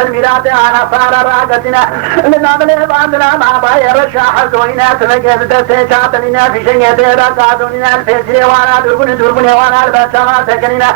الميلاد أنا صار راقتنا لنعمل بعضنا مع باير الشاحز وإنا سمجد دستيشات لنا في شيء رقادنا الفيسري وانا دربني وانا البسامة سكننا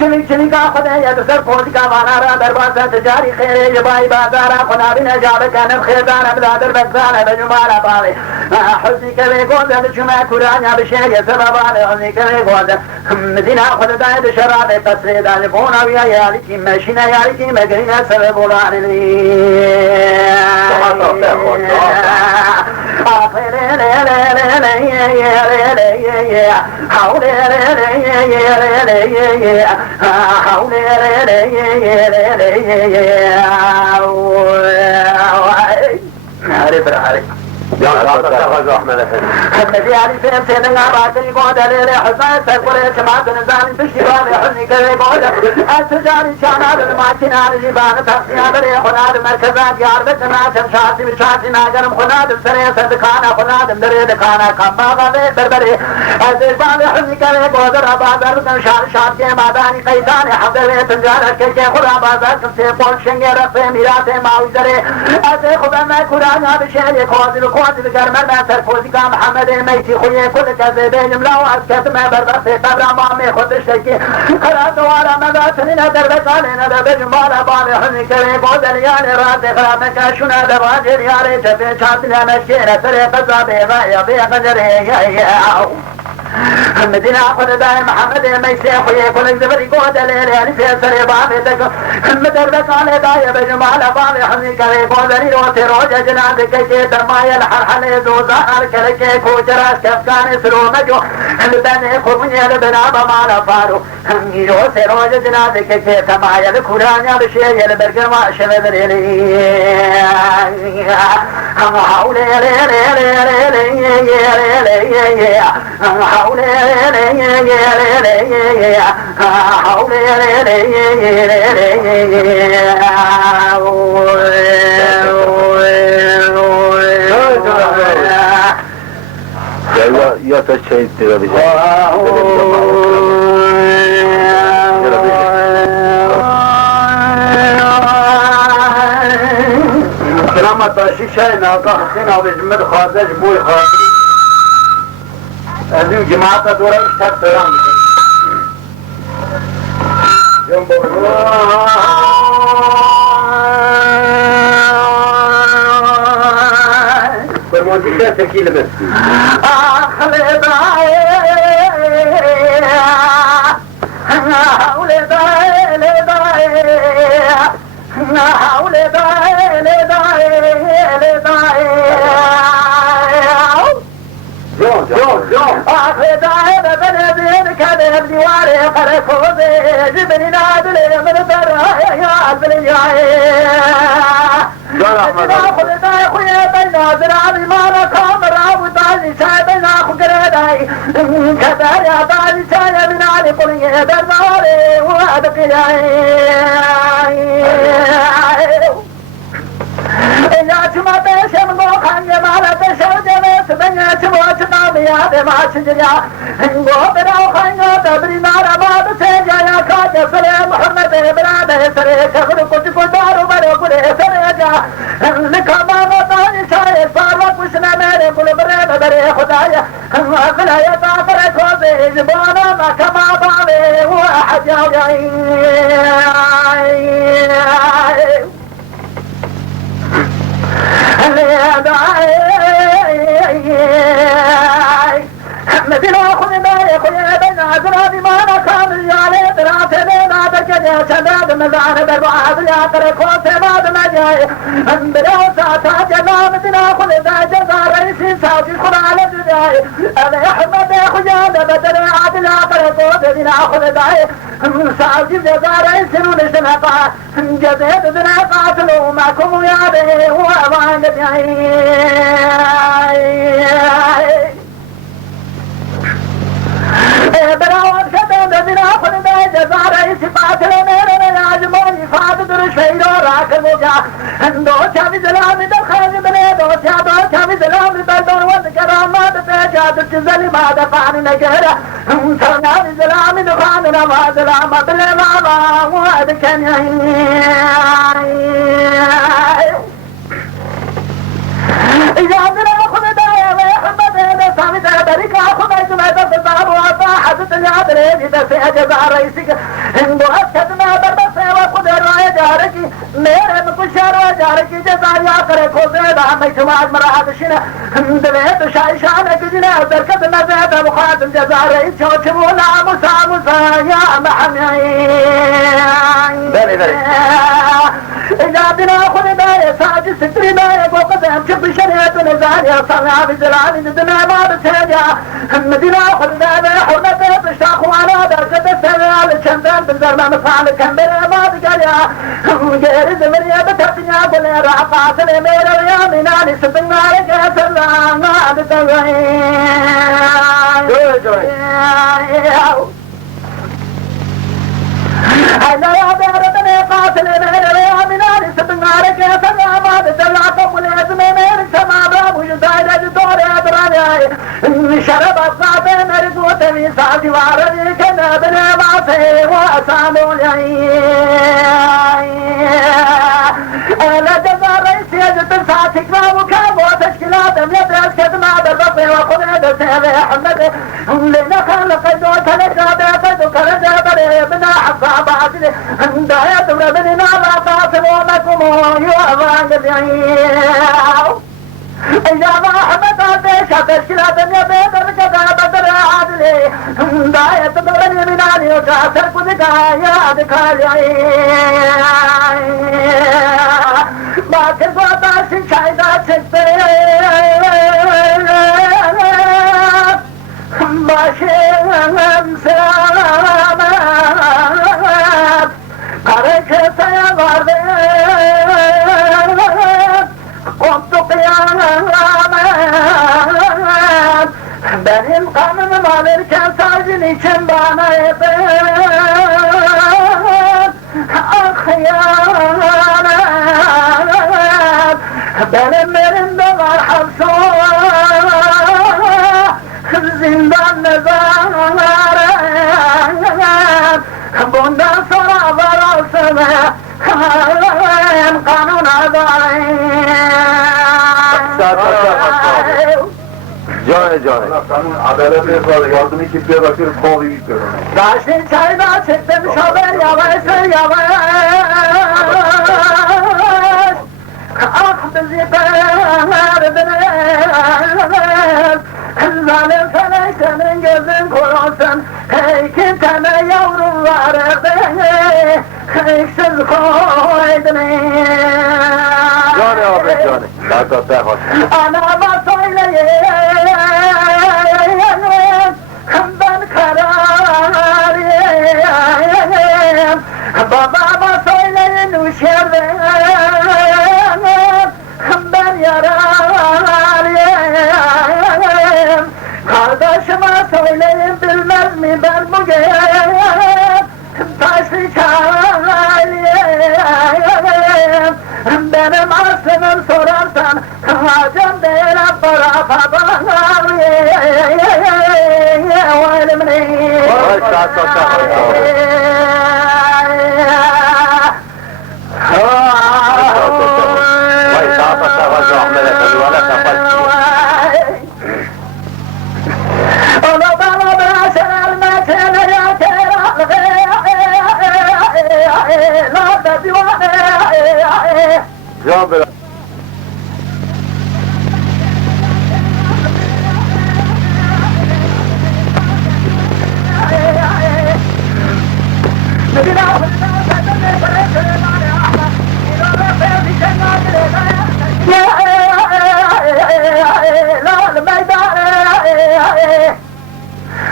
شميك أخذ يدسر فوزك وانا را درباسة تجاري خيري جباي بازارا قنا بنا جابك أنا بخيطان بلادر بكزان بجمال بالي حزنك بيقوز لشما كرانيا بشيء سبب على حزنك بيقوز مدينة أخذ دايد شراب تسريد عجبونا ويا يالكي ماشينا يالكي مقرينا سبب النبي عليه السلام سيدنا عباس يقول لي حسين سيقول يا جماعة نزال بشتغال حزني كذا يقول السجاري شاناد الماكين على الجبال تحسيا بري خناد مركزات ياربت ناسم شاسي بشاسي ناقرم خناد سري صدقانا خناد دري دقانا كمباغا بربري الزجبال حزني كذا يقول عباس أربتن شاد کے مادانی قیدان حضر تنجار کے خدا بازار سے پول شنگے رفے میراتے ماوی درے ایسے خدا میں قرآن بشہر خوازل گرمر میں سرفوزی کا محمد میتی خویے کل کذے بینم لاو از کت میں بربر سے تبرا مامی خود شکی خلا دوارا مداتنین در بکالین در بجمالا بال حنی کرے بودلیان رات خرام کشونا در واجر یارے جبے چاہتنا مشکیر سر قضا بے بایا بے قدرے مدينة أخذ دائم محمد ميسي خويا كل زبري قود ليلي يعني في سري بابي تكو مدربك على داية بجمال بابي حمي كري قودني روتي روجة جنادك كي ترمايا الحرحل دوزار كلكي كوجراس كفكاني سرو مجو لبني خرمني لبنا بمالا فارو يرو سروجة جنادك كي ترمايا لكورانيا بشي لبرقر ما شمدر لي حولي لي لي لي لي لي لي يا تشهد سلامة شيشة ناقة خينا بجمد خارج بوي خاطري هذه جماعة دورة اشتاق سلام فرموتي كيف تكيل بس أخلي باي حولي باي لباي حولي باي لباي آخر دائما بنبين كذب ديواري قرقوزي جبني نادلي من برايا البلياي آخر دائما خويا بينا زرابي مالا كامرا وطالي شاي بينا خقرداي كذا يا طالي شاي من علي قلي درباري وادقياي إلا شما بيشم موخان يمالا بيشم جميس بنيا شموش ناميا ما شجريا هنگو براو خانگو دبری مارا باد سيجا يا كاجة سري محمد براد سري كخر كچ كدارو برو بري سري جا لكما نتاني شاي ساروا كشنا میرے کل برد بري خدايا خلايا تاثر كوزي جبانا ما كما بالي واحد يا مدينة أخذ باي خويا بين عزرابي ما نكامل يالي دراسة بينا تكجي شداد مزان بربعاد الياتر كوسي بعد ما جاي بلو ساتا جنا مدينة أخذ باي جزا رئيسي ساوتي خلال جاي أبي أحمد خويا بدر عاد الياتر كوسي بينا أخذ باي ساوتي جزا رئيسي ونشنفا جزيد بنا قاتلوا معكم يا بي وأبان جاي براوات كتن بنا خود جزار صفات میرے راجمونی فاد در شیر و راک موجا دو چاوی ظلام در خاج بنے دو چاوی ظلام در دروت کرامات پیجاد چزلی ماد فان نگرا سرناوی ظلام دخان روا ظلام بل بابا وعد کنی اجازنا خود دایا و احمد سامي تبارك خود اجمع بالباب وصاحت الياد لي بس جزار رئيسك هندو اسكتنا بس وخود رواية جارك میرے مکشر جارك جزار يا کرے خوزے دا میں سماج مراد شنا دلت شایشان کجنا درکت نزاد مخاط جزار رئيس چوچمونا مسا يا محمد بله اجازنا خود دایا ساج ستری دایا قدم شب شريعة نزال يا صنع بزلال ندنا ما بسهجا مدينة خلنا بحرمة بشتاق وانا درجة السلال شمدان بالزرمة مصال كمبر ما بقايا غير زمرية بتبنيا قولي رعفا سلي ميرا ويا مناني سبنا لك سلام ما هلا يا بيرتني قاتل ميرا ويا مناني سبنا لك سلام ما بسلاكم ولازمين وجدائد دور أدراني شرب الصعب مرزوت في سعد وعربي كنا بنا معصي وأسامو لي أنا جزار رئيسي يجب ساعتك وكام وتشكيلات يدرس كدما بالرفع وخذ سيدي حمد لنا خلق دوت لك بيتك رجع بري بنا حصاب عدل داية ربنا لا تصل ومكم يوضان بيعيو يا محمد عديشة تشكيلات يبيدر كذا بدر عدلي داية برني من علي وكاسر كذكا يا دكالي ما كذا باشن شايدا شكتي باشن سلامات قريك سيغرد قمت قياما benim kanım alırken sacın için bana yeter ah yanar benim elimde var hapsu zindan nezaret bundan sonra var olsun kanun Canı. Kanun adalet yapar, yardım ekipliğe bakıp kovalıyı yıkıyorum. Taşın çayda çektim haber yavaş yavaş. Ah bizi perdiniz. Zalim felek senin gözün korusun. İki tane yavrum vardı. Eksiz koydunuz. Canı abi canı. Daha hoş. Anama söyleyin. Ben kararıyım. Babama söyleyin uşerdim. Ben yaralıyım. Kardeşime söyleyin bilmez mi ben bugün taşlı çağırıyım. Benim aslımım sorarsan hacım değil para Can böyle.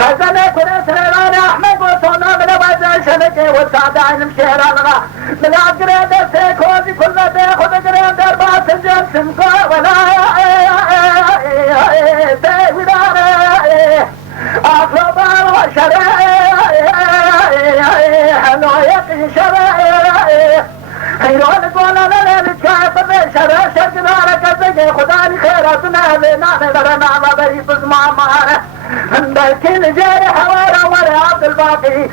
فزنا كنا سليمان احمد وصونا من وزن شنكي والسعد عين مشير الغا من عقريد السيكوزي كلنا تاخذ قريب دربات الجن سمكا ولا تاوي دار اطلب وشري خيرتنا بنام برنا وبري بزمامانه بلكن جارح ورا عبد الباقي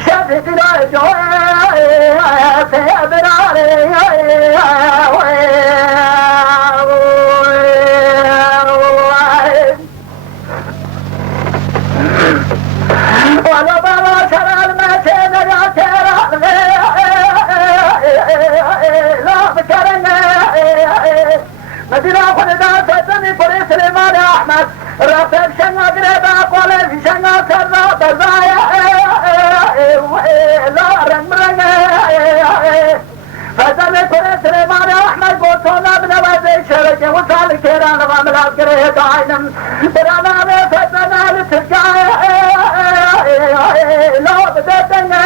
شدت الجوع في براري ولو بشر المتين يا ترى لا بكرنا مدينة خلدان تتني فريس سليمان أحمد رفض شنغ قريبا قولي شنغ سرنا بزايا لا رنگ فتني فريس سليمان أحمد قوتونا بنوازي شركي وصال كيران وعملات قريب عينم برانا بفتنا لتركايا لا بدتنا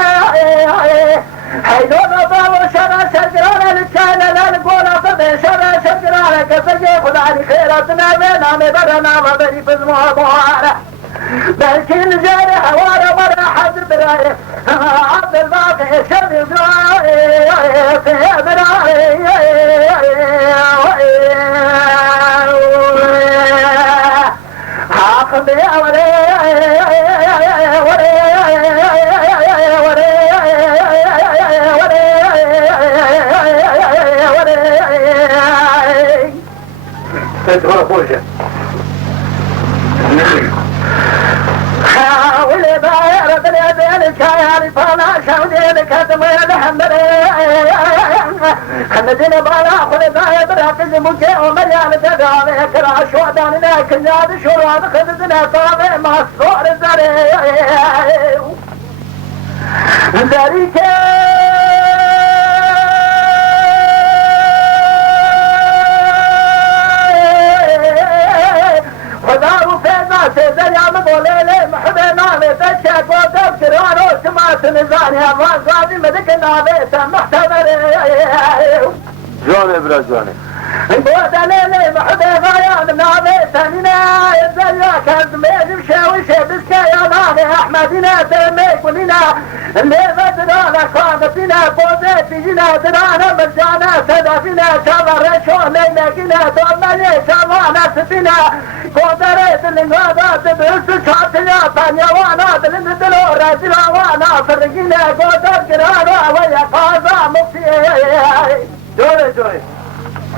حيدونا بابو شرا شجرانا للكانا لا نقولا فبي شرا شجرانا كفجي خدعني خيرتنا بينا مبرنا وبري بزموها بوارا بلكن جارح ورا مرا حد براي عبد الباقي شر براي في براي حاق بي تدخل فوجه حاول باير بلادين كيان فانا شودين كتمين حمري حمدين بالا خلي باير براقز مجي ومريان تدعي كرا شوداننا كنياد شروع خذنا طابع مصور الزري ذريك خداو فينا سيدنا مقولي محبنا بتشك وتذكرانو سمعت نزاني وغادي مدكنا بيت محتمري جاني برا جاني قوة ليلي محبنا يا نابي سنينا يزيك ازميج مشاوشي بسكياناني احمدنا ترميك ولينا اللي بدرانا قامتنا قوزيتي جنا درانا مرجانا سدفنا شبر شو ليلكنا تولي شوانا ستنا قدرت الانغادات بس شاتنا فانيوانا دلندلو رجلا وانا فرقنا قدر قرانا ويا قاضا مفتي جوري جوري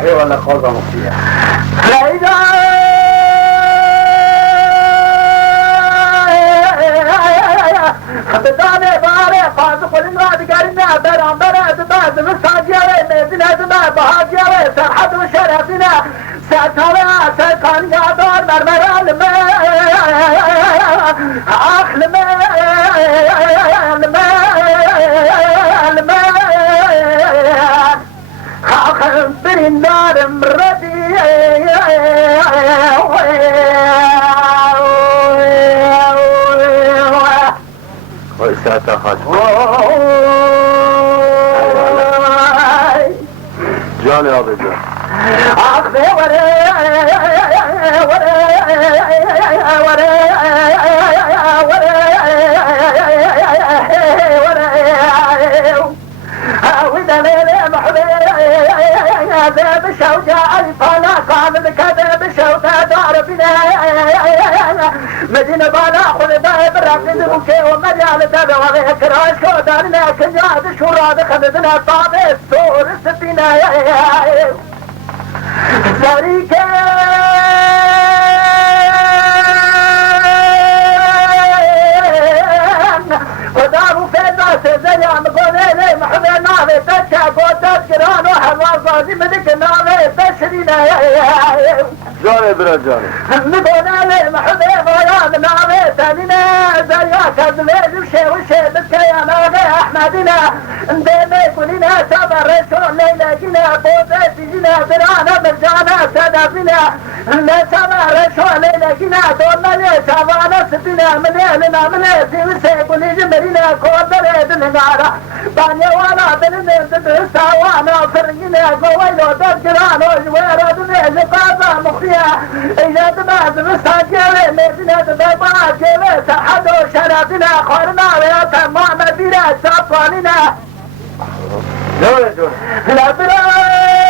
ايوه والله قوضة مفتية هيدا خبطاني باري قاضي قلنا دقارنا برام براد باز مساجيري ميزنا زما بهاجيري سرحد وشرفنا ساتوا سكان يا دار مرمرا لما اخ لما خبر النار مردي وإساتا خاطر جاني أبي جان أخذ وإذا ليلة محبية ذاب الشوجة الفلا قام بكذب الشوجة دار فينا مدينة بالا خلباء برقد بوكي ومريال دب وغيك راشكو دارنا كنياد شوراد خمدنا طابع السور السفينة زريكا ودارو فينا سيزيا مقولي لي محبي ناوي تشا قوتات كرانو حوازازي مدك ناوي تشرينا جاني برا جاني مقولي لي محبي غيان ناوي تانينا زريا كذليج وشي بسكيا ناوي احمدنا انديمي كلنا سابر رشون ليلة جنا بوزيتي جنا برانا مرجانا سدافنا سابر رشون ليلة جنا دولنا لي شابانا ستنا منيلنا منيسي وسي كلي جمرينا كودر دلنغارا بانيوانا دلنين تدرسا وانا فرقنا قويلو درجرانو جويرو دلنين لقاضا مخفيا ايجاد بعض مستاجيري ميزنا دبابا جيوي سحدو شرفنا خورنا وياتا معنا بيرا شاباننا جوري جوري لا براي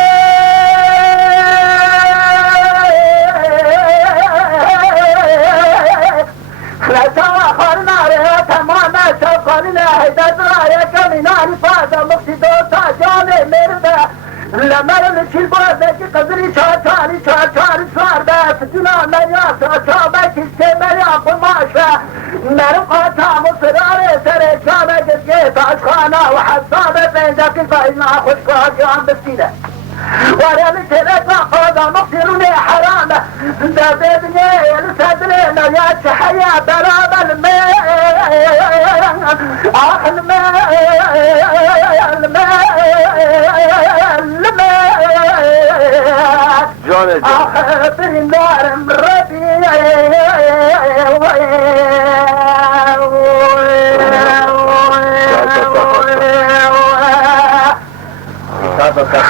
مرن چیل بازه که قدری چاری سوار دست جنا مریا چابه کشته مریا قماشه مرم قاطع مصراره سر شامه جزگه تاشخانه و حسابه بینجا که فایزنا خوشکوها جوان بسیده وارد تلقى قوضا مقتلوني حرامة دا بيبني السدرين يا حياة براب الماء جانه آخر النار مربي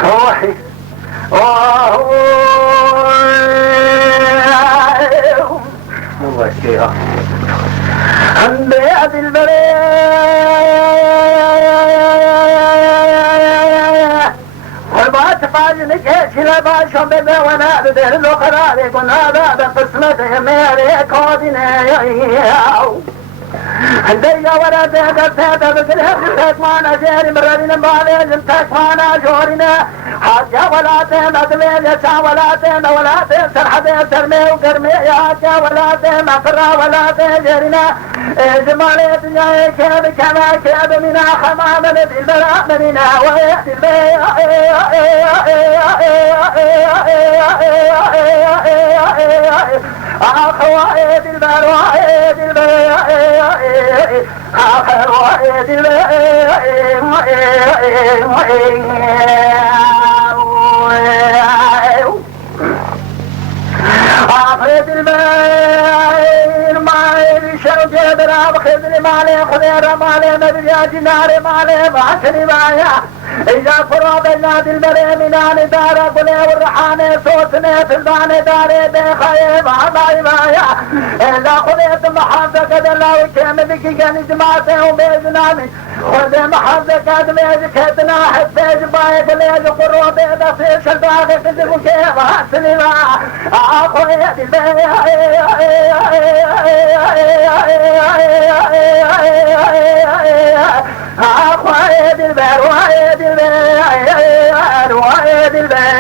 روحي والله شيئا بيد البريد وما تفاجئنك ايش لباشهم بما وانا بدل القرار يكون هذا بقسمته مالي كودنا هندية ولا تهدى سادة بكره تكوانا جاري مردين بالي تكوانا جورنا حاجة ولا تهدى دميل يسا ولا تهدى ولا تهدى حدي ترمي وقرمي يا حاجة ولا تهدى فرا ولا تهجرنا جمالي دنيا كيب كما كيب منا خمام نبي البراء مننا ويأتي أخوائد البراء آخر واحد آخر الماء شرق براب خذني مالي خذير مالي مبيا جنار مالي باشري بايا إذا فراب النادي المري منان دار قلي والرحاني صوتني في الباني داري بخيب عباي بايا إذا خذيت محافظة قد الله وكيم بكي كان جماعته وبيزنامي خذ محافظة قد ميزكتنا حتى جباي قلي قروب إذا في شلباغي كذب وكيب حسني با أخوي أخوي البير وعيد البير وعيد البير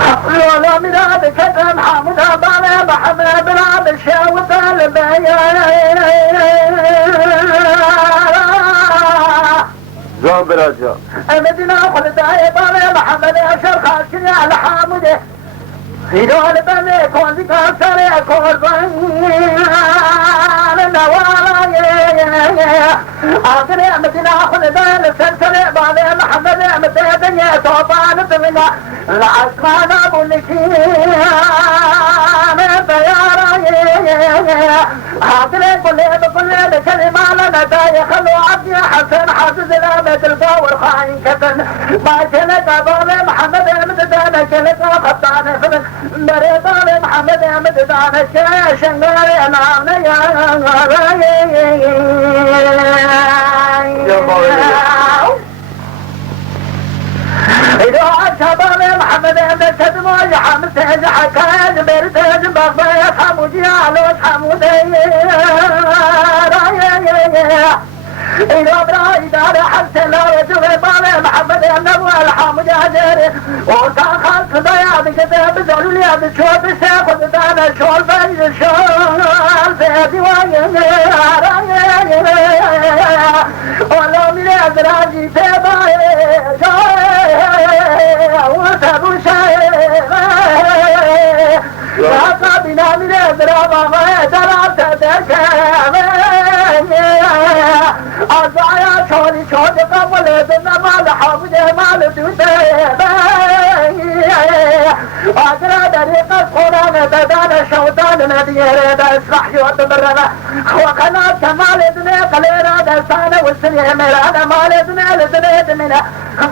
أخوي ولا من هذا كتم حمد أبانا محمد بن عبد الشاوط جان براجا المدينة قلت أيضا محمد أشر خاشني على حامده إذا لبني كون ذكر سري كوربان النوالا آخر المدينة قلت السلسلة بعد محمد متابن يتوفان تمنى العسمان أبو النكيان بيارا آخر كل كلمة لنا يخلو عبدي حسن حافظ الأمد القاور خاين كتن ما كانت أبوه محمد المددان كانت خطان فمن مريضان محمد المددان شنغاري أمامنا إذا أشهد محمد أمد موجة حمسة حكاية برتاج بغباية حمودي علوش حمودي إذا براي دار حسن لا يجوب بالي محمد النبو الحمد جاري وكان خلق ضياض كتاب زولي عبد شوف سياخد دانا شول بيج شول بيدي وين ولو من أدراجي تباي وسبو شاي لا بنا من أدرابا ما يدراب تدكا أزايا شوني شوني قبل دنا مال حافظ مال دوتي أدرى دريقة قرآن بدان شوطان مدير دسرح يوت برنا وقنا كمال دنا قليرا دسانة والسنية مرانا مال دنا لدنا دمنا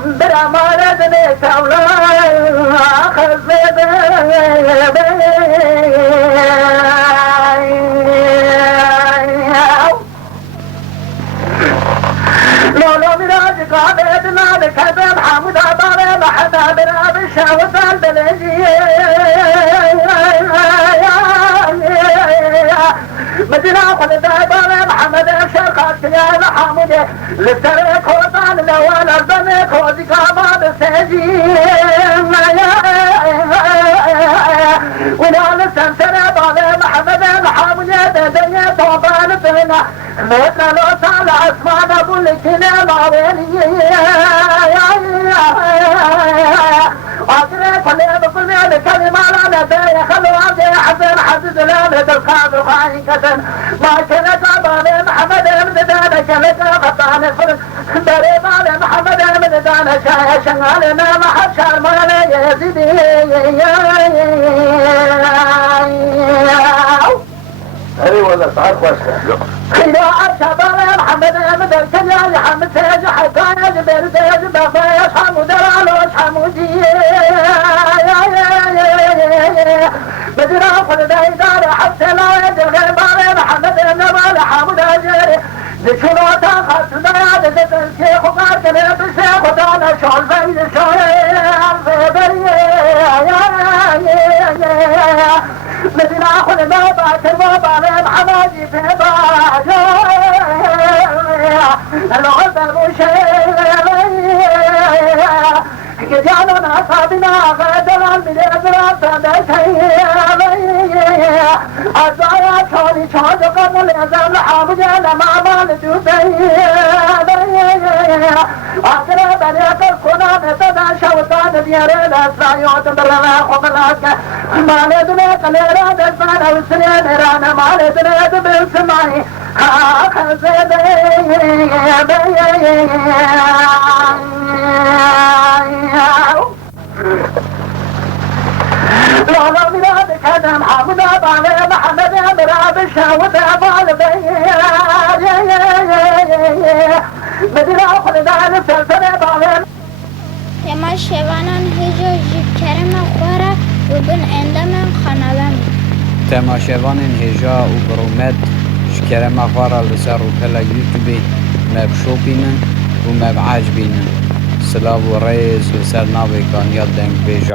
برا مال دنا سولا أخذ لولو مراج قابد مالك هدم حمود عبارة محمد براب الشاوة البلدية مدينة خلد عبارة محمد الشرقات يا محمود لسرق وطان الأول البنك وذيك عباد السجين ولا نستنسر بعد محمد محمود دنيا طوبان بنا مثل لو صال عثمان أبو لكنا معويني أدرك ولي بكل كلمة لا ندري خلوا عبدي حسن حسد لا ندرك وعين كسن ما كانت عبالي محمد امددانا كانت خطان فرق دريب على محمد امددانا شايا شغالنا محب شارمانا يزيدي هذه ولا تعرف واسكا خيرا الشباب محمد امدد كنيا حمد سيج حقايا جبير سيج بابا يشحمو درالو يشحمو بدنا خلد ايدار حتى لا يجل غيبار محمد امدد حمد اجري لشنو تاخذ نادي الشيخ وقال كلمة الشيخ ودانا شعل بين مدينة خل بابا كبابا محمد في بابا الغد المشير جعلنا صابنا غدرا بالإبرام فدشي الزعيا شولي شولي قبل الإزام لحامد لما مال دوبي أقرب عليك الكنا نتدى شوطان بيرين أسرائيوت بلغا خبلاك ما ندنك ليران دسانا وسنين رانا ما ندنك بالسماعي آخر زيدي لولا ميلادك هذا محمد أبالي محمد أمراب الشاوة أبالي مدينة أخرى دار السلسلة أبالي تما شوانان هجو جيب كرم خوارا وبن عندما خنالم تما شوانان هجا و برومت شكرم خوارا لسر و پلا یوتیوبی مبشو بینن و مبعج بینن سلاو و رئیس لسر ناوی کانیات دنگ بیجا